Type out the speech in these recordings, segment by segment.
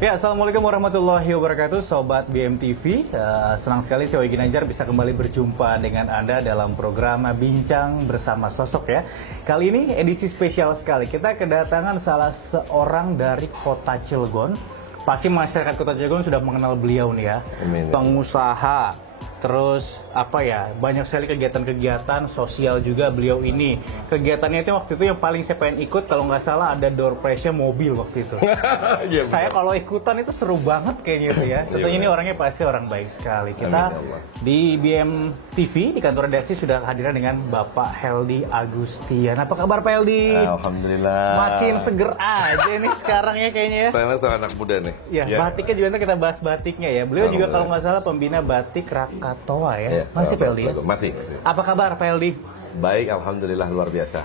Ya, Assalamualaikum warahmatullahi wabarakatuh, Sobat BMTV. Senang sekali saya Wigi Nanjar bisa kembali berjumpa dengan Anda dalam program Bincang Bersama Sosok ya. Kali ini edisi spesial sekali. Kita kedatangan salah seorang dari kota Cilegon. Pasti masyarakat kota Cilegon sudah mengenal beliau nih ya. Amin. Pengusaha. Terus apa ya, banyak sekali kegiatan-kegiatan sosial juga beliau ini. Kegiatannya itu waktu itu yang paling saya pengen ikut, kalau nggak salah ada door prize-nya mobil waktu itu. Ya, Saya kalau ikutan itu seru banget kayaknya itu ya. Tentunya ini orangnya pasti orang baik sekali. Kita di BMTV, di kantor redaksi sudah kehadiran dengan Bapak Heldy Agustian. Apa kabar Pak Heldy? Alhamdulillah. Makin seger aja nih sekarang ya kayaknya ya. Saya anak muda nih. Ya, batiknya juga nanti kita bahas batiknya ya. Beliau juga kalau nggak salah pembina batik Krakatoa ya. Masih Pak Heldy ya? Masih. Apa kabar Pak Heldy? Baik, alhamdulillah luar biasa.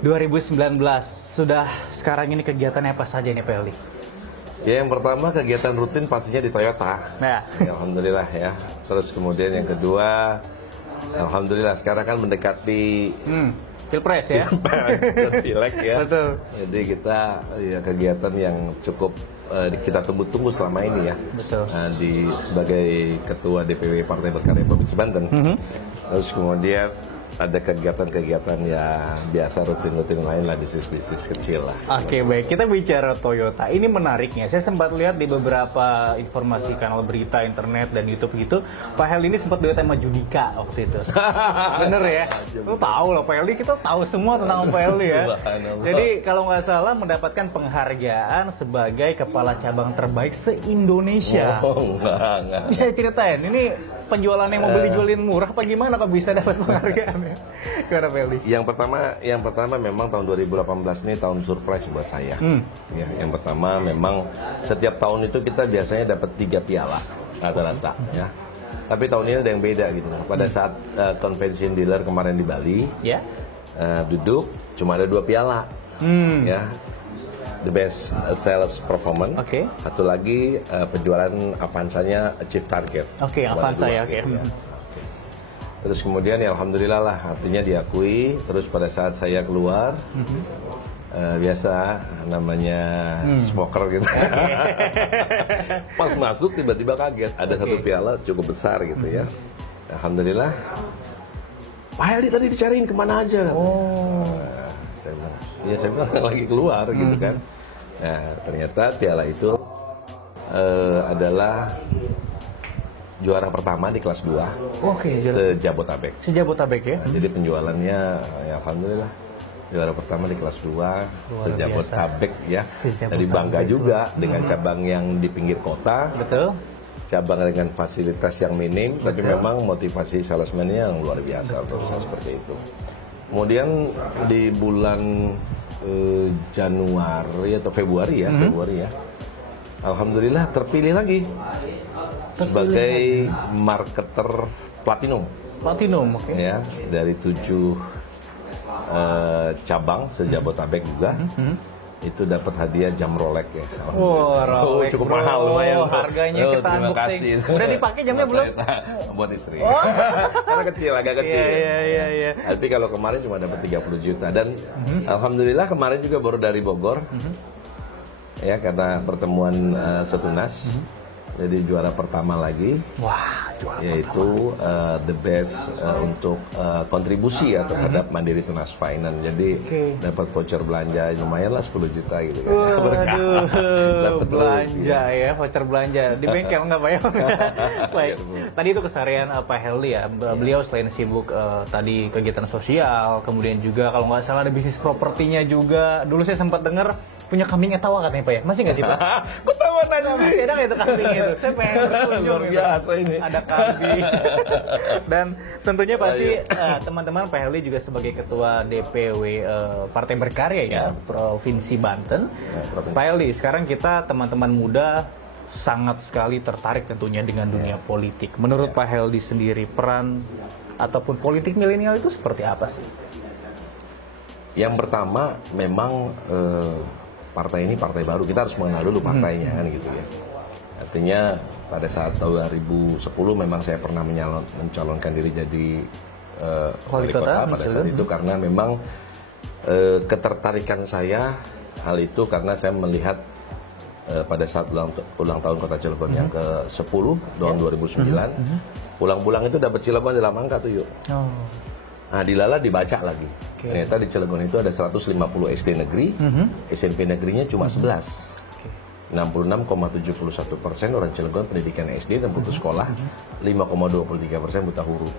2019 sudah sekarang ini kegiatannya apa saja nih Pak Heldy? Ya, yang pertama kegiatan rutin pastinya di Toyota. Nah, Ya, alhamdulillah ya. Terus kemudian yang kedua, alhamdulillah sekarang kan mendekati Pilpres ya. Pileg ya. Betul. Jadi kita ya kegiatan yang cukup kita tunggu-tunggu selama ini ya. Betul. Sebagai ketua DPW Partai Berkarya Provinsi Banten. Terus kemudian ada kegiatan-kegiatan ya biasa rutin-rutin lain lah, bisnis-bisnis kecil lah. Oke, baik. Kita bicara Toyota. Ini menariknya. Saya sempat lihat di beberapa informasi kanal berita, internet, dan YouTube gitu. Pak Heldy ini sempat duet sama Judika waktu itu. Bener ya? Lu tahu lah Pak Heldy, kita tahu semua tentang Pak Heldy ya. Jadi kalau nggak salah mendapatkan penghargaan sebagai kepala cabang terbaik se-Indonesia. Oh, enggak. Bisa diceritain, ini penjualan yang mau beli jualin murah apa gimana kok bisa dapat penghargaan ya? Gimana Pak Heldy? Yang pertama memang tahun 2018 ini tahun surprise buat saya. Ya, yang pertama memang setiap tahun itu kita biasanya dapat 3 piala rata-rata ya. Tapi tahun ini ada yang beda gitu. Pada saat convention dealer kemarin di Bali, Ya. duduk cuma ada 2 piala. Ya. The best sales performance. Oke. Satu lagi penjualan Avanza-nya achieve target. Oke, Avanza ya, oke. Terus kemudian ya alhamdulillah lah, artinya diakui. Terus pada saat saya keluar, biasa namanya smoker gitu. Pas masuk tiba-tiba kaget, ada satu piala cukup besar gitu ya. Alhamdulillah. Pak Heldy tadi dicariin kemana aja? Saya bilang lagi keluar gitu kan. Nah, ternyata piala itu adalah juara pertama di kelas 2 se-Jabotabek. Se-Jabotabek ya? Jadi penjualannya ya alhamdulillah juara pertama di kelas 2 se-Jabotabek ya. Jadi bangga juga dengan cabang yang di pinggir kota. Betul. Cabang dengan fasilitas yang minim, tapi memang motivasi salesman-nya yang luar biasa seperti itu. Kemudian di bulan Januari atau Februari ya, alhamdulillah terpilih lagi sebagai marketer platinum. Platinum, oke. Ya, dari 7 cabang se-Jabotabek juga. Itu dapat hadiah jam Rolex ya. Rolex cukup mahal lumayan. Harganya kita terima unboxing. kasih. Udah dipakai jamnya belum? Buat istri. Karena kecil, agak kecil. Iya. Tapi kalau kemarin cuma dapat 30 juta dan alhamdulillah kemarin juga baru dari Bogor. Ya, karena pertemuan setunas. Jadi juara pertama lagi. Wah, juara yaitu the best untuk kontribusi ya terhadap Mandiri Tunas Finance. Jadi dapat voucher belanja lumayan lah 10 juta gitu kan. Waduh, belanja ya, voucher belanja di bengkel nggak Pak ya? Baik. Tadi itu keseharian Pak Heldy ya. Beliau selain sibuk tadi kegiatan sosial, kemudian juga kalau nggak salah ada bisnis propertinya juga. Dulu saya sempat dengar punya kambing etawa katanya Pak ya? Masih nggak sih Pak? Kok tahu tadi sih? Masih ada nggak itu kambing itu? Saya pengen berkunjung. Luar biasa ini. Ada kambing. Dan tentunya pasti teman-teman Pak Heldy juga sebagai ketua DPW Partai Berkarya ya, Provinsi Banten. Pak Heldy, sekarang kita teman-teman muda sangat sekali tertarik tentunya dengan dunia politik. Menurut Pak Heldy sendiri, peran ataupun politik milenial itu seperti apa sih? Yang pertama memang partai ini partai baru, kita harus mengenal dulu partainya kan gitu ya. Artinya pada saat tahun 2010 memang saya pernah mencalonkan diri jadi wali kota pada saat itu karena memang ketertarikan saya hal itu karena saya melihat pada saat ulang tahun Kota Cilegon yang ke-10 tahun 2009. Pulang-pulang itu dapat Cilegon dalam angka tuh yuk. Nah, dilala dibaca lagi. Ternyata di Cilegon itu ada 150 SD negeri, SMP negerinya cuma 11. 66,71% orang Cilegon pendidikan SD dan putus sekolah, 5,23% buta huruf.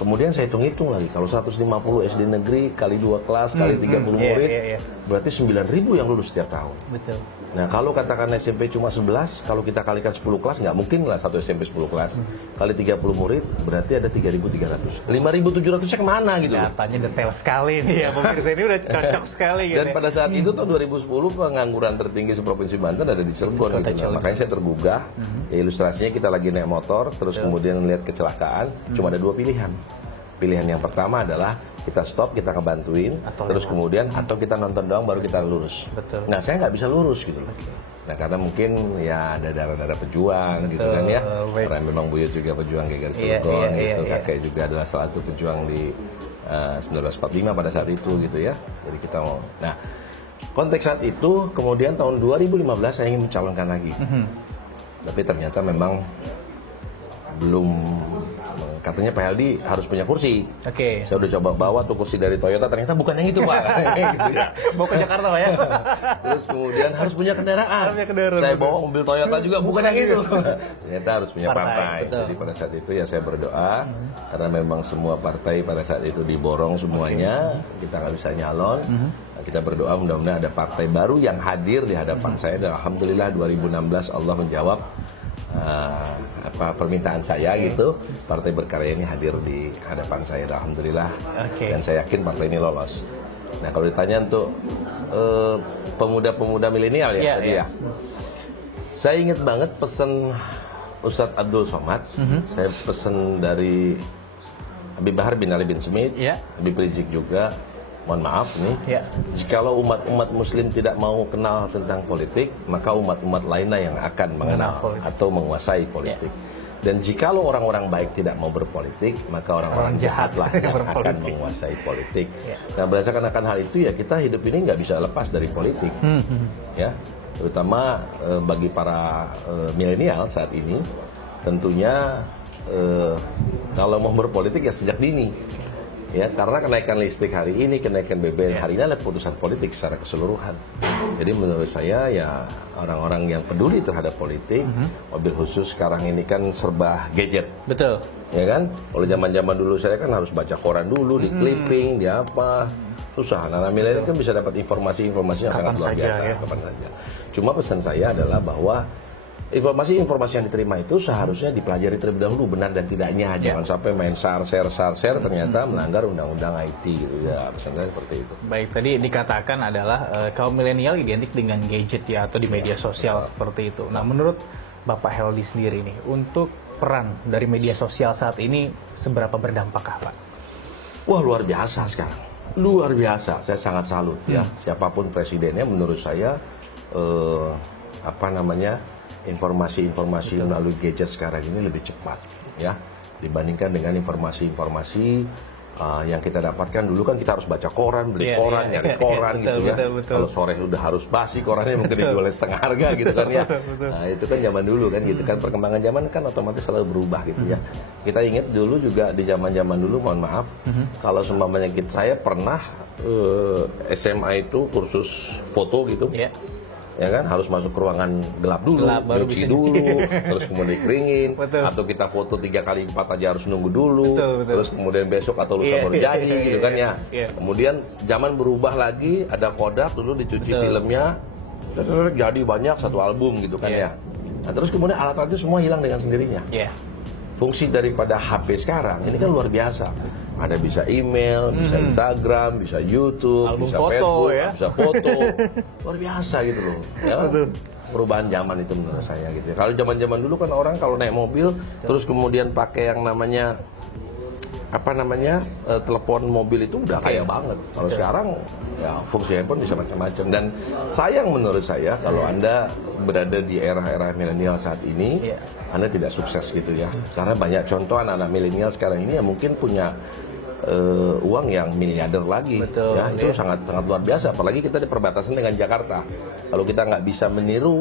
Kemudian saya hitung-hitung lagi, kalau 150 SD negeri kali 2 kelas kali 30 murid, berarti 9.000 yang lulus setiap tahun. Betul. Nah, kalau katakan SMP cuma 11, kalau kita kalikan 10 kelas, nggak mungkin lah satu SMP 10 kelas. Kali 30 murid, berarti ada 3.300. 5.700-nya kemana gitu? Datanya detail sekali nih ya, pemirsa. Ini udah cocok sekali gitu. Dan pada saat itu tahun 2010, pengangguran tertinggi seprovinsi Banten ada di Cilegon. Gitu. Nah, makanya saya tergugah. Ya, ilustrasinya kita lagi naik motor, terus kemudian melihat kecelakaan, cuma ada 2 pilihan. Pilihan yang pertama adalah kita stop, kita ngebantuin, terus kemudian atau kita nonton doang baru kita lurus. Betul. Nah, saya nggak bisa lurus gitu. Nah, karena mungkin ya ada darah-darah pejuang gitu kan ya. Karena memang Buyut juga pejuang Geger Cilegon gitu. Kakek juga adalah salah satu pejuang di 1945 pada saat itu gitu ya. Jadi kita mau. Nah, konteks saat itu kemudian tahun 2015 saya ingin mencalonkan lagi. Tapi ternyata memang belum, katanya Pak Heldi harus punya kursi. Saya udah coba bawa tuh kursi dari Toyota, ternyata bukan yang itu Pak. Gitu ya. Mau ke Jakarta Pak ya. Terus kemudian harus punya kendaraan. Saya bawa mobil Toyota juga bukan yang itu. Ternyata harus punya partai. Jadi pada saat itu ya saya berdoa karena memang semua partai pada saat itu diborong semuanya, kita nggak bisa nyalon. Kita berdoa mudah-mudahan ada partai baru yang hadir di hadapan saya, dan alhamdulillah 2016 Allah menjawab permintaan saya gitu. Partai Berkarya ini hadir di hadapan saya, alhamdulillah. Dan saya yakin partai ini lolos. Nah, kalau ditanya untuk pemuda-pemuda milenial ya tadi ya, saya ingat banget pesan Ustadz Abdul Somad. Saya pesan dari Habib Bahar bin Ali bin Smith, Habib Rizik juga. Mohon maaf nih, jikalau umat-umat muslim tidak mau kenal tentang politik, maka umat-umat lainnya yang akan mengenal atau menguasai politik. Dan jikalau orang-orang baik tidak mau berpolitik, maka orang-orang jahatlah yang akan menguasai politik. Nah, berdasarkan akan hal itu ya kita hidup ini nggak bisa lepas dari politik, ya. Terutama bagi para milenial saat ini, tentunya kalau mau berpolitik ya sejak dini. Ya, karena kenaikan listrik hari ini, kenaikan BBM hari ini adalah keputusan politik secara keseluruhan. Jadi menurut saya ya orang-orang yang peduli terhadap politik, mobil khusus sekarang ini kan serba gadget. Betul. Ya kan? Kalau zaman-zaman dulu saya kan harus baca koran dulu, di clipping, di apa. Susah. Anak milenial kan bisa dapat informasi-informasi yang sangat luar biasa kapan saja. Cuma pesan saya adalah bahwa informasi-informasi yang diterima itu seharusnya dipelajari terlebih dahulu benar dan tidaknya. Jangan sampai main share ternyata melanggar undang-undang IT gitu ya. Pesan saya seperti itu. Baik, tadi dikatakan adalah kaum milenial identik dengan gadget ya atau di media sosial seperti itu. Nah, menurut Bapak Heldi sendiri nih, untuk peran dari media sosial saat ini seberapa berdampakkah Pak? Wah, luar biasa sekarang. Luar biasa. Saya sangat salut ya. Siapapun presidennya menurut saya informasi-informasi melalui gadget sekarang ini lebih cepat ya dibandingkan dengan informasi-informasi yang kita dapatkan dulu. Kan kita harus baca koran, beli koran, nyari koran gitu ya. Kalau sore udah harus basi korannya, mungkin dijual setengah harga gitu kan ya. Nah, itu kan zaman dulu kan gitu kan, perkembangan zaman kan otomatis selalu berubah gitu ya. Kita ingat dulu juga di zaman-zaman dulu, mohon maaf, kalau seumpamanya saya pernah SMA itu kursus foto gitu. Ya kan, harus masuk ke ruangan gelap dulu, nyuci dulu, terus kemudian dikeringin, atau kita foto 3 kali 4 aja harus nunggu dulu, terus kemudian besok atau lusa baru jadi gitu kan ya. Kemudian zaman berubah lagi, ada Kodak dulu dicuci filmnya, jadi banyak satu album gitu kan ya. Nah, terus kemudian alat-alat itu semua hilang dengan sendirinya. Fungsi daripada HP sekarang ini kan luar biasa. Ada bisa email, bisa Instagram, bisa YouTube, album bisa foto, Facebook, ya? bisa foto. Luar biasa gitu loh. Ya. Perubahan zaman itu menurut saya gitu. Kalau zaman-zaman dulu kan orang kalau naik mobil terus kemudian pakai yang namanya telepon mobil itu udah kaya banget. Kalau sekarang ya fungsi handphone bisa macam-macam. Dan sayang menurut saya kalau Anda berada di era-era milenial saat ini, Anda tidak sukses gitu ya. Karena banyak contoh anak-anak milenial sekarang ini yang mungkin punya uang yang miliarder lagi. Betul, ya itu sangat luar biasa, apalagi kita di perbatasan dengan Jakarta. Kalau kita nggak bisa meniru,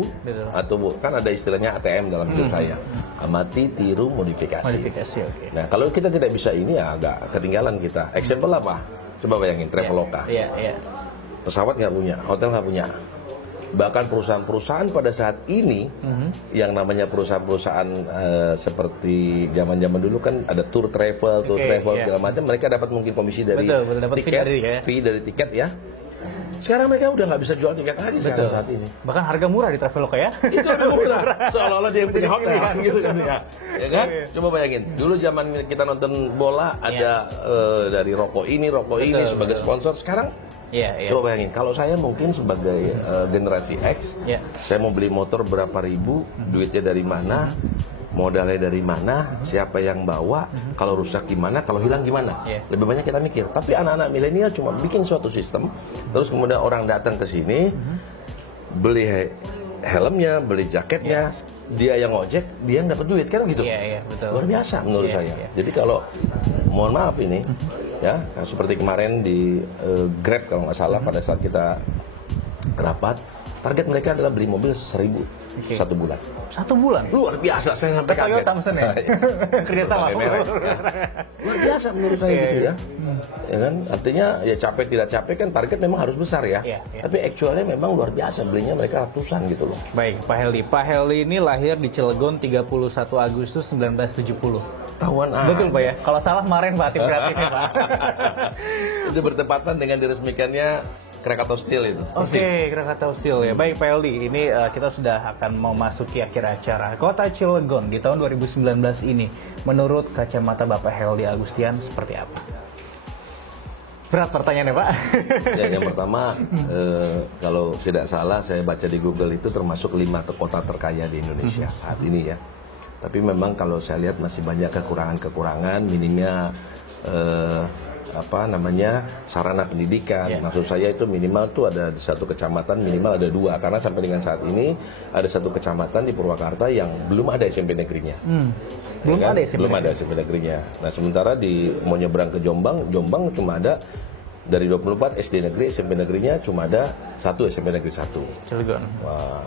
atau kan ada istilahnya ATM dalam hidup saya, amati, tiru, modifikasi. Okay. Nah kalau kita tidak bisa ini ya agak ketinggalan kita. Example apa? Coba bayangin Traveloka. Pesawat nggak punya, hotel nggak punya. Bahkan perusahaan-perusahaan pada saat ini yang namanya perusahaan-perusahaan seperti zaman-zaman dulu kan ada tour travel segala macam, mereka dapat mungkin komisi dari tiket, fee dari tiket ya. Sekarang mereka udah nggak bisa jual tiket lagi saat ini. Bahkan harga murah di Traveloka ya. Itu harga murah. Seolah-olah dia yang punya hotel gitu kan ya. Ya kan? Coba bayangin. Dulu zaman kita nonton bola ada dari rokok ini sebagai sponsor. Sekarang coba bayangin, kalau saya mungkin sebagai generasi X, saya mau beli motor berapa ribu, duitnya dari mana, modalnya dari mana, siapa yang bawa, kalau rusak gimana, kalau hilang gimana. Lebih banyak kita mikir. Tapi anak-anak milenial cuma bikin suatu sistem, terus kemudian orang datang ke sini, beli helmnya, beli jaketnya, dia yang ojek, dia yang dapat duit, kan gitu. Betul. Luar biasa menurut saya. Jadi kalau, mohon maaf ini, ya seperti kemarin di Grab kalau nggak salah pada saat kita rapat, target mereka adalah beli mobil 1.000 1 bulan. 1 bulan? Luar biasa, saya sampai kaget. Toyota mesennya? Kerjasama? Luar biasa menurut saya gitu ya. Ya kan, artinya ya capek tidak capek kan target memang harus besar ya. Tapi actualnya memang luar biasa, belinya mereka ratusan gitu loh. Baik, Pak Heldi. Pak Heldi ini lahir di Cilegon 31 Agustus 1970. Tahuan Betul Pak ya? Kalau salah kemarin Pak, tim kreatifnya Pak. Itu bertepatan dengan diresmikannya Krakatau Steel itu. Oke, Krakatau Steel ya. Baik Pak Heldi, ini kita sudah akan mau memasuki akhir acara. Kota Cilegon di tahun 2019 ini, menurut kacamata Bapak Heldi Agustian seperti apa? Berat pertanyaannya Pak. Ya, yang pertama, kalau tidak salah saya baca di Google itu termasuk 5 kota terkaya di Indonesia saat ini ya. Tapi memang kalau saya lihat masih banyak kekurangan-kekurangan, minimnya sarana pendidikan. Maksud saya itu minimal tuh ada di satu kecamatan minimal ada 2, karena sampai dengan saat ini ada satu kecamatan di Purwakarta yang belum ada SMP negerinya. Belum ada SMP negerinya. Nah sementara mau nyebrang ke Jombang cuma ada dari 24 SD negeri, SMP negerinya cuma ada 1 SMP negeri 1. Cilegon. Wah,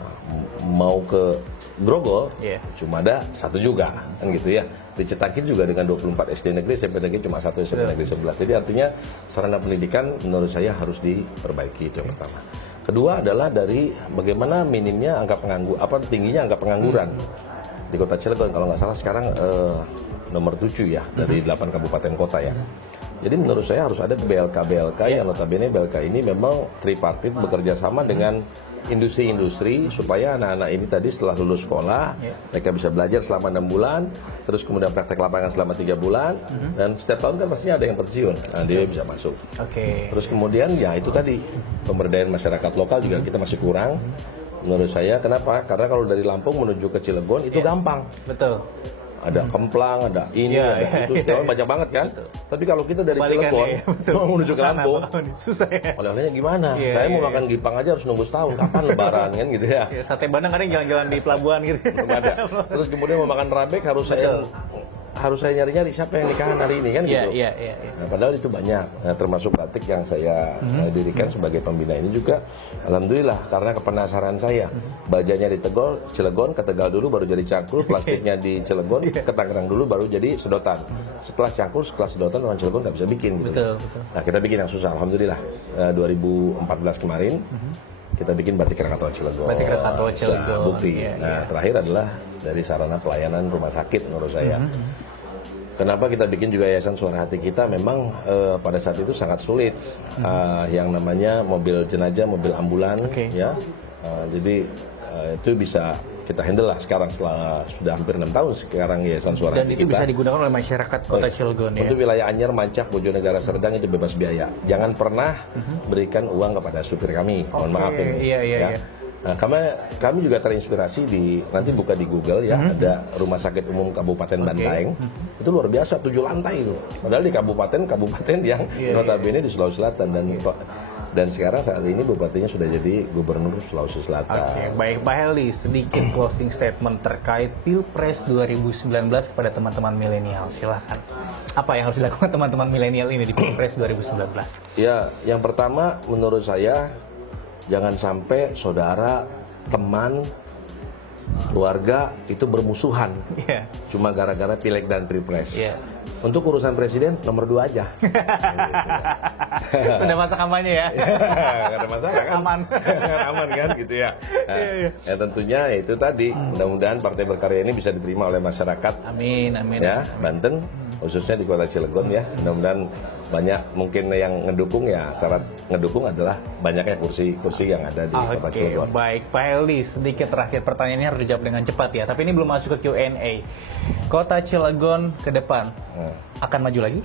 mau ke Grogol cuma ada 1 juga, kan gitu ya. Dicetakin juga dengan 24 SD negeri, SMP negeri cuma 1 SMP negeri 11. Jadi artinya sarana pendidikan menurut saya harus diperbaiki, itu yang pertama. Kedua adalah dari bagaimana minimnya tingginya angka pengangguran di Kota Cilegon. Kalau nggak salah sekarang nomor 7 ya dari 8 kabupaten kota ya. Jadi menurut saya harus ada BLK yang notabene BLK ini memang tripartit bekerja sama dengan industri-industri supaya anak-anak ini tadi setelah lulus sekolah mereka bisa belajar selama 6 bulan, terus kemudian praktek lapangan selama 3 bulan, dan setiap tahun kan pastinya ada yang pensiun, nah dia bisa masuk. Terus kemudian ya itu tadi pemberdayaan masyarakat lokal juga kita masih kurang menurut saya. Kenapa? Karena kalau dari Lampung menuju ke Cilegon itu gampang. Betul. Ada Kemplang, ada ini, ada itu, banyak banget kan. Tapi kalau kita dari Cilegon mau menuju ke Lampung, susah ya. Oleh-olehnya gimana? Saya mau makan gipang aja harus nunggu setahun. Kapan Lebaran kan gitu ya? Sate Bandeng kadang jalan-jalan di pelabuhan gitu. Ada. Terus kemudian mau makan rabek harus saya nyari-nyari siapa yang nikahan hari ini kan gitu. Nah, padahal itu banyak. Nah, termasuk batik yang saya dirikan sebagai pembina ini juga. Alhamdulillah karena kepenasaran saya. Bajanya di Cilegon, ke Tegal dulu baru jadi cangkul, plastiknya di Cilegon, ke Tangerang dulu baru jadi sedotan. Setelah cangkul, setelah sedotan orang Cilegon nggak bisa bikin gitu. Betul. Nah, kita bikin yang susah. Alhamdulillah 2014 kemarin kita bikin batik Krakatau Cilegon. Batik Krakatau Cilegon. Bukti. Nah, terakhir adalah dari sarana pelayanan rumah sakit menurut saya. Kenapa kita bikin juga Yayasan Suara Hati kita? Memang pada saat itu sangat sulit yang namanya mobil jenazah, mobil ambulan, ya. Jadi itu bisa kita handle lah sekarang setelah sudah hampir 6 tahun sekarang Yayasan Suara Hati kita. Dan itu bisa digunakan oleh masyarakat Kota Cilegon ya. Untuk wilayah Anyer, Mancak, Bojonegara, Serdang itu bebas biaya. Jangan pernah berikan uang kepada supir kami. Mohon maaf ini. Iya. Nah, kami juga terinspirasi nanti buka di Google ya, ada Rumah Sakit Umum Kabupaten Bantaeng. Itu luar biasa, 7 lantai itu. Padahal di kabupaten yang notabene di Sulawesi Selatan, dan Dan sekarang saat ini bupatinya sudah jadi Gubernur Sulawesi Selatan. Oke, baik Pak Heldi, sedikit closing statement terkait Pilpres 2019 kepada teman-teman milenial. Silahkan. Apa yang harus dilakukan teman-teman milenial ini di Pilpres 2019? Ya, yang pertama menurut saya jangan sampai saudara, teman, keluarga itu bermusuhan. Yeah. Cuma gara-gara pileg dan pilpres. Yeah. Untuk urusan presiden nomor 2 aja. Sudah masa kampanye ya? Gak ada masalah kan? Aman. Aman kan gitu ya. Nah, ya tentunya ya itu tadi. Mudah-mudahan Partai Berkarya ini bisa diterima oleh masyarakat. Amin, amin. Ya, Banten khususnya di Kota Cilegon ya. Mudah-mudahan banyak mungkin yang ngedukung ya. Syarat ngedukung adalah banyaknya kursi-kursi yang ada di Kota Cilegon. Baik Pak Heldi, sedikit terakhir pertanyaannya harus dijawab dengan cepat ya. Tapi ini belum masuk ke Q&A. Kota Cilegon ke depan akan maju lagi?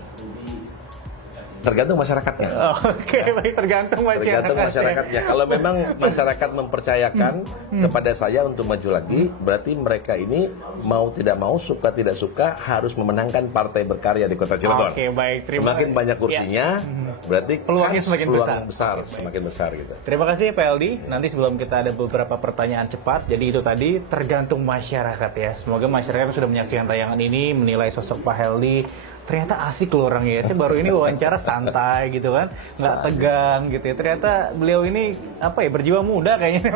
Tergantung masyarakatnya. Oke, baik, tergantung masyarakatnya. Kalau memang masyarakat mempercayakan kepada saya untuk maju lagi, berarti mereka ini mau tidak mau, suka tidak suka harus memenangkan Partai Berkarya di Kota Cilegon. Oke, baik. Semakin banyak kursinya, berarti peluangnya semakin besar. Semakin besar gitu. Terima kasih Pak Heldi. Nanti sebelum kita ada beberapa pertanyaan cepat, jadi itu tadi tergantung masyarakat ya. Semoga masyarakat sudah menyaksikan tayangan ini, menilai sosok Pak Heldi. Ternyata asik loh orangnya ya. Saya baru ini wawancara santai gitu kan, nggak tegang gitu ya. Ternyata beliau ini apa ya, berjiwa muda kayaknya.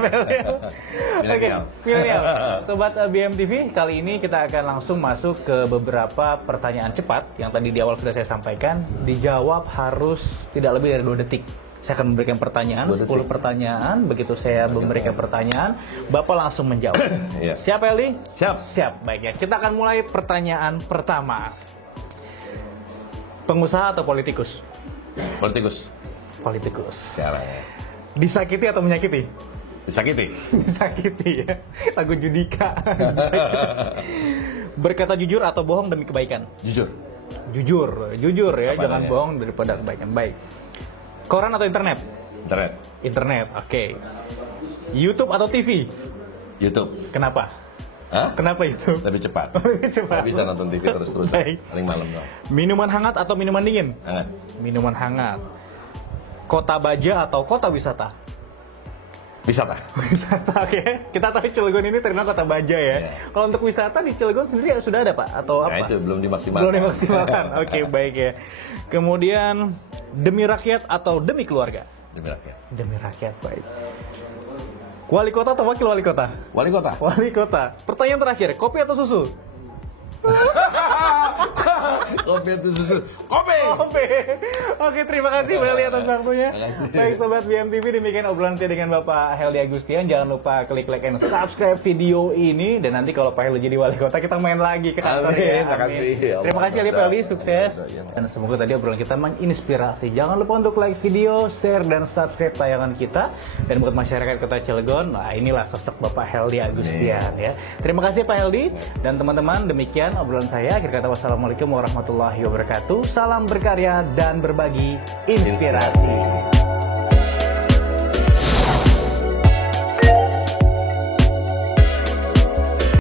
Oke, milenial. Sobat BMTV, kali ini kita akan langsung masuk ke beberapa pertanyaan cepat yang tadi di awal sudah saya sampaikan. Dijawab harus tidak lebih dari 2 detik. Saya akan memberikan pertanyaan, 10 pertanyaan. Begitu saya memberikan pertanyaan, Bapak langsung menjawab. Siap, Heldi? Siap. Siap, baik ya. Kita akan mulai pertanyaan pertama. Pengusaha atau politikus? Politikus. Politikus. Sekarang ya. Disakiti atau menyakiti? Disakiti. Disakiti ya. Lagu Judika. Berkata jujur atau bohong demi kebaikan? Jujur. Jujur ya. Apa Jangan adanya? bohong daripada kebaikan. Baik. Koran atau internet? Internet. Internet, oke. YouTube atau TV? YouTube. Kenapa? Hah? Kenapa itu? Lebih cepat. Lebih cepat. Nggak bisa nonton TV terus-terusan. Baik. Paling malam dong. Minuman hangat atau minuman dingin? Hangat. Minuman hangat. Kota baja atau kota wisata? Wisata. Wisata, oke. Kita tahu Cilegon ini terkenal kota baja ya. Kalau untuk wisata di Cilegon sendiri sudah ada Pak? Atau apa? Nah itu belum dimaksimalkan. Belum dimaksimalkan. Oke, baik ya. Kemudian demi rakyat atau demi keluarga? Demi rakyat. Demi rakyat, baik. Wali kota atau wakil wali kota? Wali kota. Wali kota. Pertanyaan terakhir, kopi atau susu? Kopi atau susu? Kopi. Kopi. Oke, terima kasih Pak Heldi atas waktunya. Baik Sobat BMTV, demikian obrolan saya dengan Bapak Heldi Agustian. Jangan lupa klik like and subscribe video ini. Dan nanti kalau Pak Heldi jadi wali kota, kita main lagi ke kantor ya. Terima kasih. Terima kasih Pak Heldi, sukses. Dan semoga tadi obrolan kita menginspirasi. Jangan lupa untuk like video, share, dan subscribe tayangan kita. Dan buat masyarakat Kota Cilegon, nah inilah sosok Bapak Heldi Agustian ya. Terima kasih Pak Heldi. Dan teman-teman, demikian obrolan saya. Akhir kata, wassalamualaikum warahmatullahi wabarakatuh. Salam berkarya dan berbagi inspirasi.